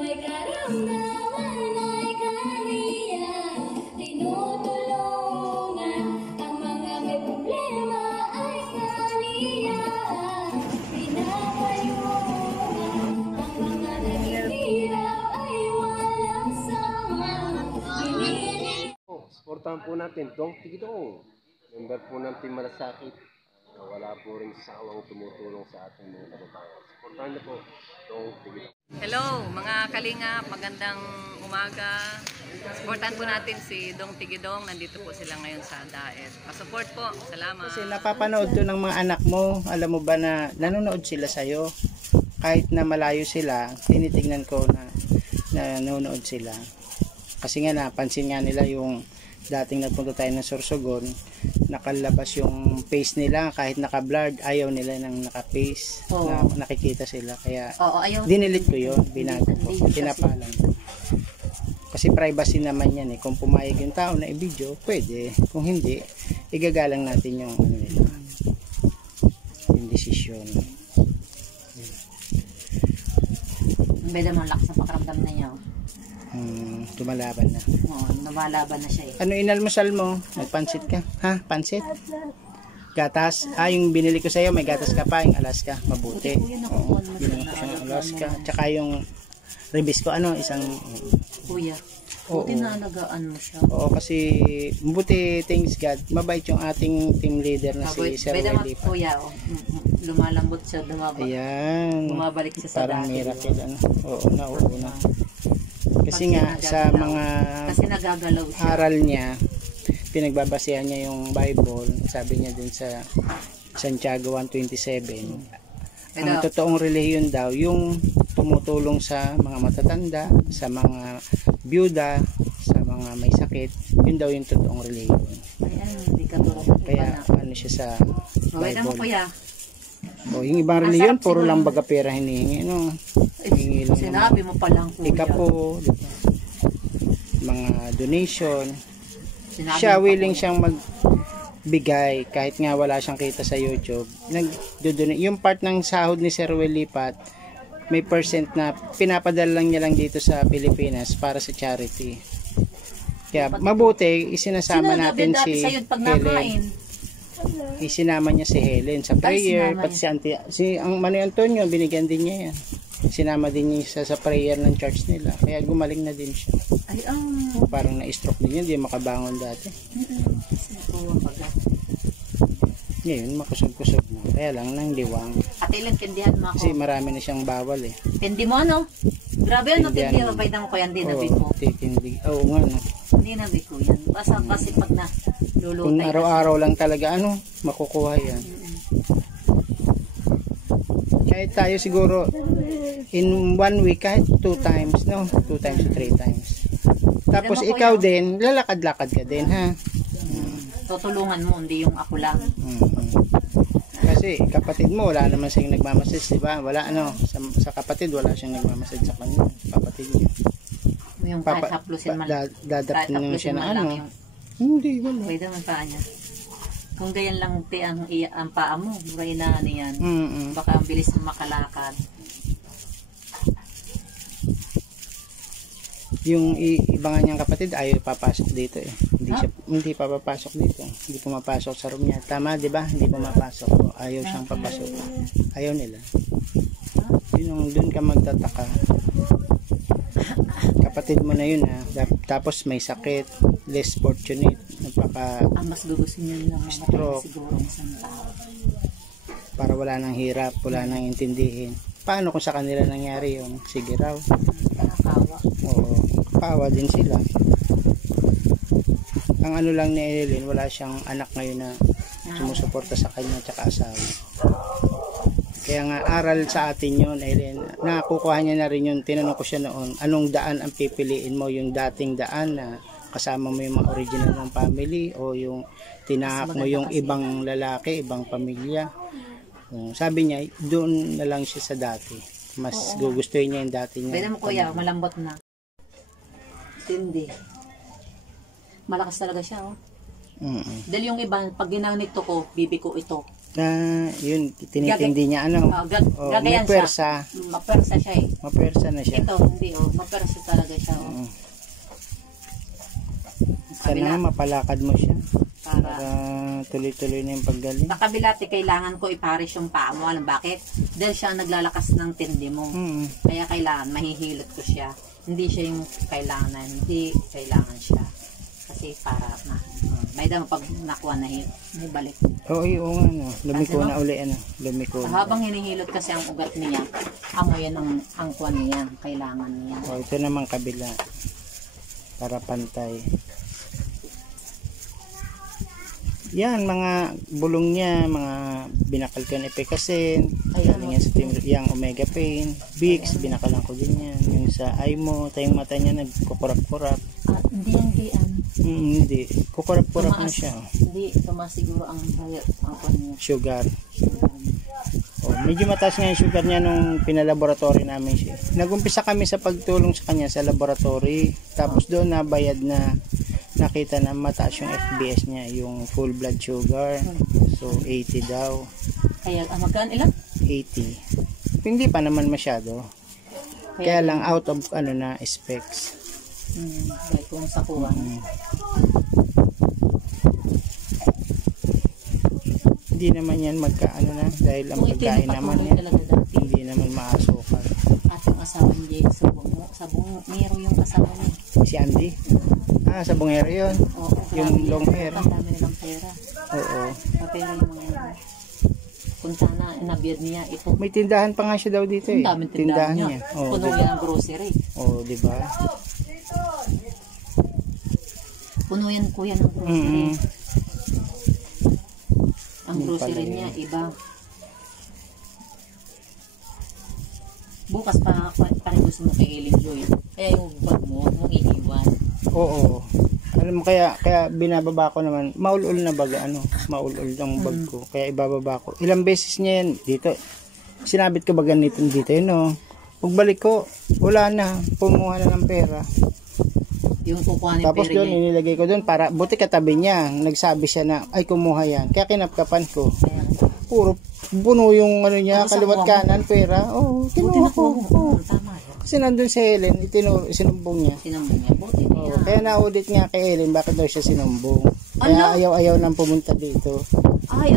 may karamdaman ay kaniya tinutulungan, ang mga may problema ay kaniya pinapayungan, ang mga naghihirap ay walang sama. Supportahan po natin Dong Tigidong, member po ng Team Malasakit, na wala po rin sawang tumutulong sa ating mga kababayan. Supportahan niyo po Dong Tigidong. Hello mga kalingap, magandang umaga. Supportan po natin si Dong Tigidong, nandito po sila ngayon sa Daet. Pasupport po, salamat. Kasi napapanood to ng mga anak mo, alam mo ba na nanonood sila sa'yo? Kahit na malayo sila, tinitignan ko na nanonood sila. Kasi nga napansin nga nila yung dating nagpunta tayo ng Sorsogon, nakalabas yung face nila kahit naka-blurred, ayaw nila nang naka-face, na nakikita sila, kaya dinilit ko yun, binago ko, pinapalan ko. Kasi privacy naman yan eh, kung pumayag yung tao na i-video, pwede, kung hindi, igagalang natin yung ano nila, yung desisyon. Beda mo lakas sa pakiramdam na niya. Tumalaban na. Oo, lumalaban na siya eh. Ano inalmusal mo? Nagpansit ka? Ha? Pansit? Gatas? Yung binili ko sa'yo, may gatas ka pa, yung Alaska. Mabuti. Oo, binili ko siya ng Alaska. Tsaka yung ribis ko, isang... Kuya, buti na alagaan mo siya. Oo, kasi mabuti, thanks God. Mabait yung ating team leader na si Sir Willie. Kuya, lumalambot siya, Ayan. bumabalik siya sa parang dati. miracle. Oo, nauuna. Kasi nga sa mga kasi nagagalaw siya. Aral niya, pinagbabasehan niya yung Bible. Sabi niya din sa Santiago 1:27, ang totoong relihiyon daw yung tumutulong sa mga matatanda, sa mga byuda, sa mga may sakit. Yun daw yung totoong relihiyon. Kaya ano siya sa Bible. Yung ibang relihiyon puro lang baga pera hinihingi, no? Sinabi mo pa lang, kuya. Ikapo, diba? Mga donation. Siya willing siyang magbigay kahit nga wala siyang kita sa YouTube. Yung part ng sahod ni Sir Will Lipat, may percent na pinapadala lang niya lang dito sa Pilipinas para sa charity. Kaya mabuti, isinasama natin si Helen. Isinama niya si Helen sa prayer, pati si ang Manoy Antonio, binigyan din niya yan. Sinama din niya sa prayer ng church nila, kaya gumaling na din siya. Parang na-stroke din niya, hindi makabangon dati. Ngayon makusog-kusog na, kaya lang nang diwang. At ilang tindihan mo ako. Kasi marami na siyang bawal eh. Tindi mo ano? Grabe ano tindi, mabay ko yan, di nabi mo. Oo nga no. Hindi nabi ko yan. Basta kasi pag na lulutay. Kung araw-araw lang talaga makukuha yan. Kahit tayo siguro in 1 week kahit 2 times, no? 2 times to 3 times. Tapos ikaw din, lalakad-lakad ka din, ha? Tutulungan mo, hindi yung ako lang. Kasi kapatid mo, wala naman siyang nagmamassage, di ba? Wala sa kapatid, wala siyang nagmamassage sa kanya. Kapatid niya. Yung kahit haplusin man lang. Dadapin naman siya na Hindi, wala. Pwede naman paa niya. Kung ganyan lang ang paa mo, gaya na yan. Baka ang bilis mo makalakad. Yung iba nga niyang kapatid ayaw papasok dito eh. Hindi pa papasok dito. Hindi pumapasok sa room niya. Tama, di ba? Hindi pumapasok. Ayaw siyang papasok. Ayaw nila. Yun, doon ka magtataka. Kapatid mo na yun ha. Tapos may sakit, less fortunate. Mas gugusin niya lang stroke. Siguro isang tao. Para wala nang hirap, wala nang intindihin. Paano kung sa kanila nangyari yun? Sige raw. Nakakawa. Oo, kawawa din sila. Ang ano lang ni Evelyn, wala siyang anak ngayon na sumusuporta sa kanya tsaka asawa. Kaya nga aral sa atin yun, Evelyn. Nakukuha niya na rin yun. Tinanong ko siya noon, anong daan ang pipiliin mo? Yung dating daan na kasama mo yung mga original ng family o yung tinahak mo yung ibang lalaki, ibang pamilya? Sabi niya, doon na lang siya sa dati. Mas gugustuhin niya yung dati niya. Pwede mo kuya, malambot na. Tindi. Malakas talaga siya, oh. Dahil yung iba, pag ginanito ko, bibi ko ito. Yun, tinitindi niya ano. Oh, may Gagayan pwersa. siya. Mapwersa siya eh. Mapwersa na siya. Ito, hindi mapwersa talaga siya. Oo. Sana nga mapalakad mo siya. Para tuloy-tuloy na yung paggaling. Sa kabilati, kailangan ko ipares yung paa mo. Alam bakit? Dahil siya naglalakas ng tindi mo. Kaya kailangan, mahihilot ko siya. Hindi siya yung kailangan, hindi kailangan siya. Kasi para na, may dama pag nakuha na may balik. Oo, nga, no. Lumiko na uli, ano. Lumiko na. Habang hinihilot kasi ang ugat niya, amoyan ang kuha niya, kailangan niya. Oh, ito naman kabila. Para pantay. Yan, mga bulong niya, mga binakal ko ng Epicasin, galing yan sa yung Omega Pain, Vicks, binakalan ko din yan. Yung sa eye mo, tayong mata niya nagkukurap-kurap. Hindi, kukurap-kurap na siya. Hindi, tumaas siguro ang sugar. Oh, medyo mataas nga yung sugar niya nung pinalaboratory namin siya. Nagumpisa kami sa pagtulong sa kanya sa laboratory, tapos doon nabayad na nakita na mataas yung FBS niya, yung full blood sugar. So 80 daw. Kaya magkaan ilan? 80. Hindi pa naman masyado. Kaya lang out of na specs. Like kung sa kuwan. Hindi naman yan magkaano na dahil ang pagkain naman yan hindi naman maasukal. At yung asawa niya sa bungo, Mero yung asawa niya. Si Andy? Sa bungero yun. Yung long hair. Ang dami nilang pera. Oo. Pera yung mga punta na, inabiyad niya ito. May tindahan pa nga siya daw dito eh. Ang daming tindahan niya. Puno diba? yan ang grocery. Di ba? Puno yan kuya ng grocery. Ang grocery niya, iba. Bukas pa rin gusto mo kay Ellen Joy. Kaya yung bag mo, huwag mong iiwan. Oo. Alam mo, kaya binababa ko naman, maulol na baga, maulol ang bag ko. Kaya ibababa ko. Ilang beses niya yan dito. Sinabit ko baga nito dito yun, Pagbalik ko, wala na. Pumuha na ng pera. Yung kukuha ni Tapos pera doon, inilagay ko doon para, buti katabi niya. Nagsabi siya na, ay kumuha yan. Kaya kinapkapan ko. Puro puno yung niya, kaliwat kanan, pera. Kinuha ko. Tama. Kasi nandun si Helen, sinumbong niya. Buti niya. Kaya na-audit nga kay Helen, bakit daw siya sinumbong. Kaya ayaw nang pumunta dito. Ay,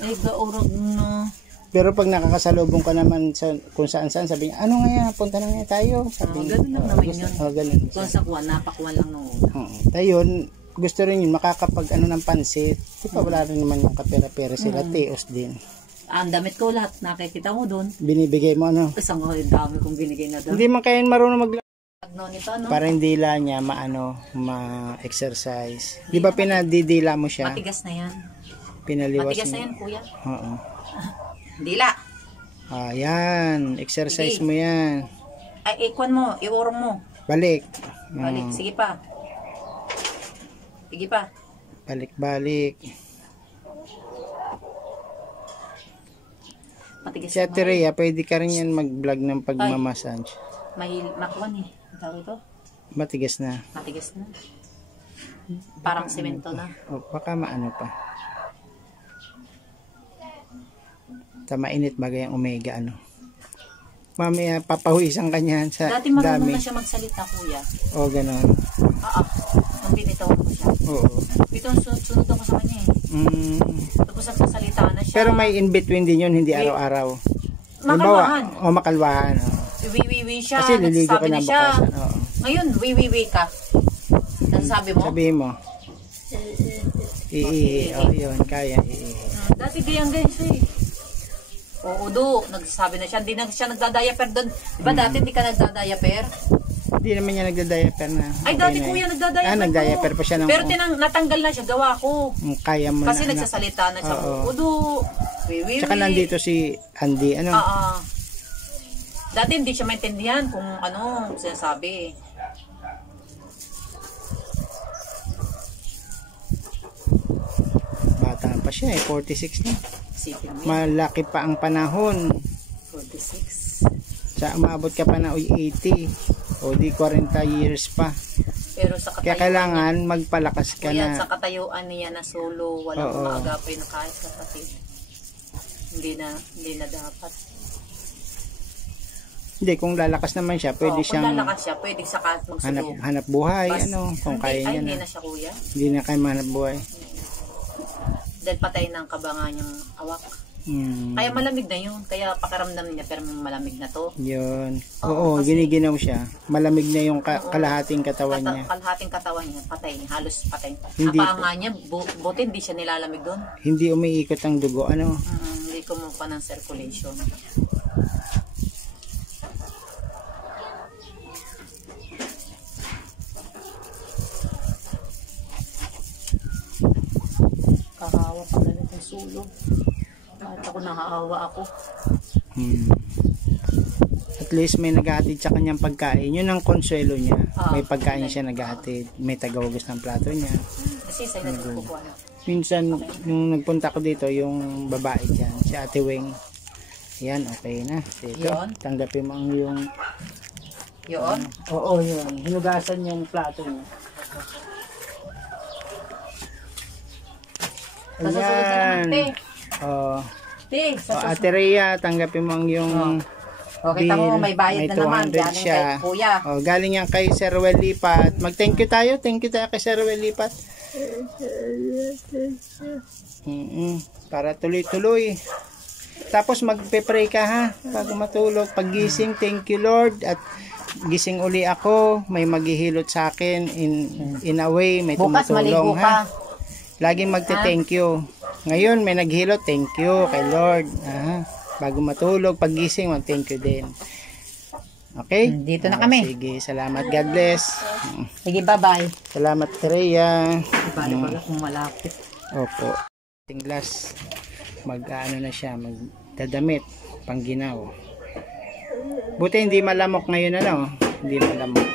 ay, gaurag na. Pero pag nakakasalubong ka naman kung saan-saan, sabi niya, ano nga yan, punta na nga tayo. Ganun lang naman yun. Ganun. Kung sa kuwan, napakuwan lang nung una. Tayo, gusto rin yun, makakapag ng pansit. Di pa wala rin naman yung kapera-pera sila, teos din. Ang damit ko lahat, nakikita mo doon. Binibigay mo Isang dami kong binigay na doon. Hindi man kayo marunong Nito, para hindi dila niya ma-exercise. Di ba pinadidila mo siya? Matigas na yan. Pinaliwas Matigas na niya. yan, kuya. Oo. Dila. Ayan, exercise mo yan. Ay, ikwan mo, iurong mo. Balik. Balik, sige pa. Sige pa. Balik-balik. Matigas Si Ate Rhea, pwede ka rin yan mag-vlog ng pagmamassage. Makuwan eh. Ang tawag ito? Matigas na. Matigas na. Parang semento na. Baka maano pa. Mainit bagay ang Omega Mamaya papahuisan ka niyan sa dati marunong dami. na siya magsalita, kuya. Ganon. Nung binitawan ko siya. Oo. Ito sunod ako sa kanya eh. Tapos nagsasalita na siya. Pero may in between din yun, hindi araw-araw. Makalwahan. Makalwahan. Wiwiwi siya. Kasi liligo ka na bukasan. Ngayon, wiwiwi ka. Sabi mo? Sabi mo. Yun, kaya. Dati ganyan siya eh. Nagsasabi na siya. Hindi na siya nagdadiaper doon. Diba dati hindi ka nagdadiaper? Hindi naman niya nagdadiaper na. Ay, dati kuya nagdadiaper. Nagdadiaper pa siya. Pero natanggal na siya. Gawa ko. Kaya mo kasi nagsasalita na siya. Wiwiwi. Tsaka nandito si Andy. Dati hindi siya maintindihan kung sinasabi. Bata pa siya 46 na. Isipin mo. Malaki pa ang panahon. 46. Sa umabot ka pa na 80. O di 40 years pa. Pero Pero sa Kaya katayuan kailangan magpalakas ka niya, na. sa katayuan niya na solo, walang Oo. maagapay na kahit kapatid. Hindi na dapat. Hindi, kung lalakas naman siya, pwede Kung siyang lalakas siya, pwede saka magsulong. hanap buhay, Bas- kung kaya niya hindi na. na siya kuya. Hindi na kayo mahanap buhay. Dahil patay ng kabangan niyang awak. Kaya malamig na yun. Kaya pakiramdam niya, pero malamig na to. Yun. Oo, Oo, kasi- giniginaw siya. Malamig na yung kalahating katawan niya. Kalahating katawan niya, patay niya. Halos patay. Hindi Ang panga niya, buti hindi siya nilalamig doon. Hindi umiikot ang dugo. Hindi kumuha ng circulation. Kahawa pa ganit ang sulog. Kahit ako nahahawa ako. At least may naghahatid sa kanyang pagkain. Yun ang konsuelo niya. Ah, May pagkain siya naghahatid. May tagahugas ng plato niya. Kasi sa'yo natin kukuha na. Minsan, nung nagpunta ko dito, yung babae dyan, si Ate Weng. Yan, okay na. Dito, Yun. tanggapin mo ang yung... Yun. Oo, yun. Hinugasan yung plato niya. Nasusunod ka naman, te. Oh, Te, sa susunod. Ate Rhea, tanggapin mo ang yung... Okay, tamo, bill. may bayad na naman. 200 Galing siya. kay kuya. Oh, galing yan kay Sir Well Lipat. Mag-thank you tayo. Thank you tayo kay Sir Well Lipat. Para tuloy-tuloy. Tapos magpe-pray ka ha bago matulog. Paggising, thank you Lord. At gising uli ako. May maghihilot sa akin in a way. May Bukas maligo tumutulong ka. ha. Laging magte-thank you. Ngayon may naghilot, thank you kay Lord. Bago matulog, paggising, mag-thank you din. Okay? Dito na kami. Sige, salamat. God bless. Sige, bye-bye. Salamat, Rhea. Balik pala kung malapit. Opo. Tinglas. Mag-ano na siya, magdadamit, pangginaw. Buti hindi malamok ngayon, Hindi malamok.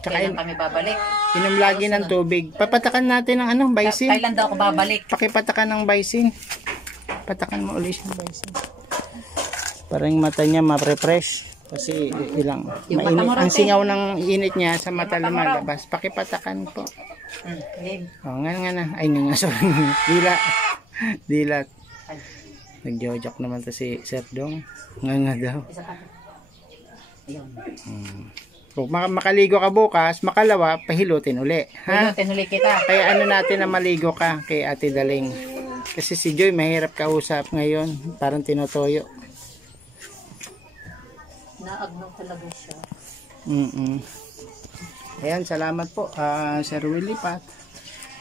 Tsaka Kailan kami babalik? inom lagi ng tubig. Papatakan natin ng baisin. Kailan daw ako babalik? Pakipatakan ng baisin. Patakan mo ulit yung baisin. Para yung mata niya ma-refresh. Kasi ilang Yung mata mainit. mo raw, Ang te. singaw ng init niya sa mata Yung mata mo raw. lumalabas. Pakipatakan po. Game. Nga na. Ay nga, sorry. Dilat. Nag-joke naman to si Sir Dong. Nga daw. Isa pa. Ayun. Kung makaligo ka bukas, makalawa, pahilutin uli. Ha? Pinutin huli kita. Kaya ano natin na maligo ka kay Ate Daling. Kasi si Joy mahirap kausap ngayon. Parang tinutoyo. Naagnaw talaga siya. Ayan, salamat po Sir Willie Pat.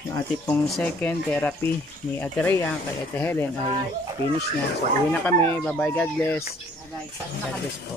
Yung ating pong second therapy ni Ate Rhea kay Ate Helen ay finish na. So uwi na kami. Bye bye, God bless. Bye-bye. God bless po.